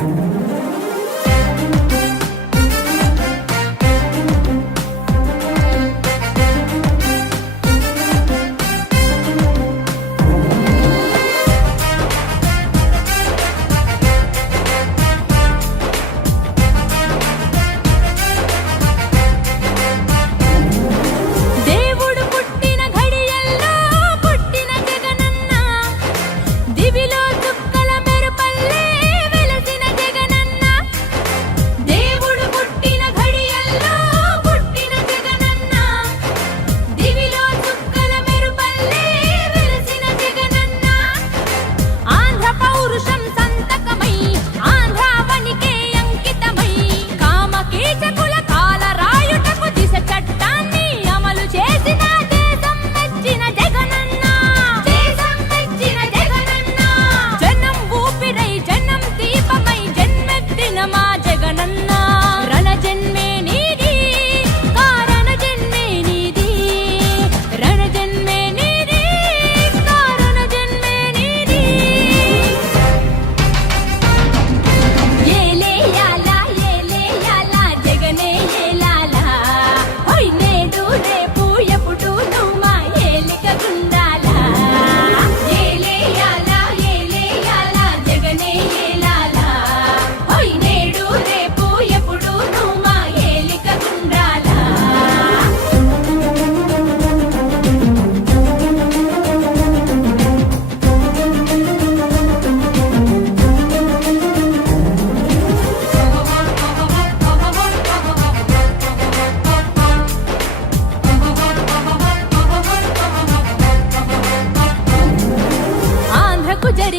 thank you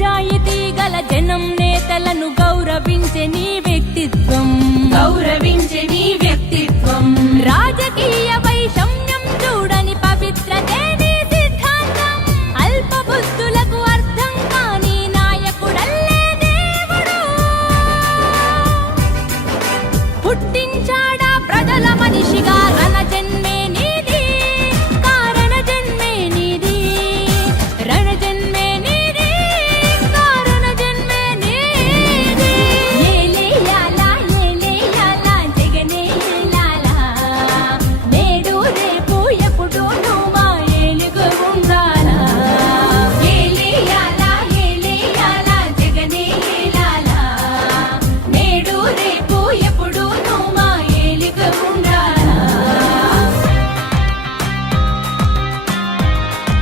నిజాయితీ గల జనం నేతలను గౌరవించే నీ వ్యక్తిత్వం గౌరవ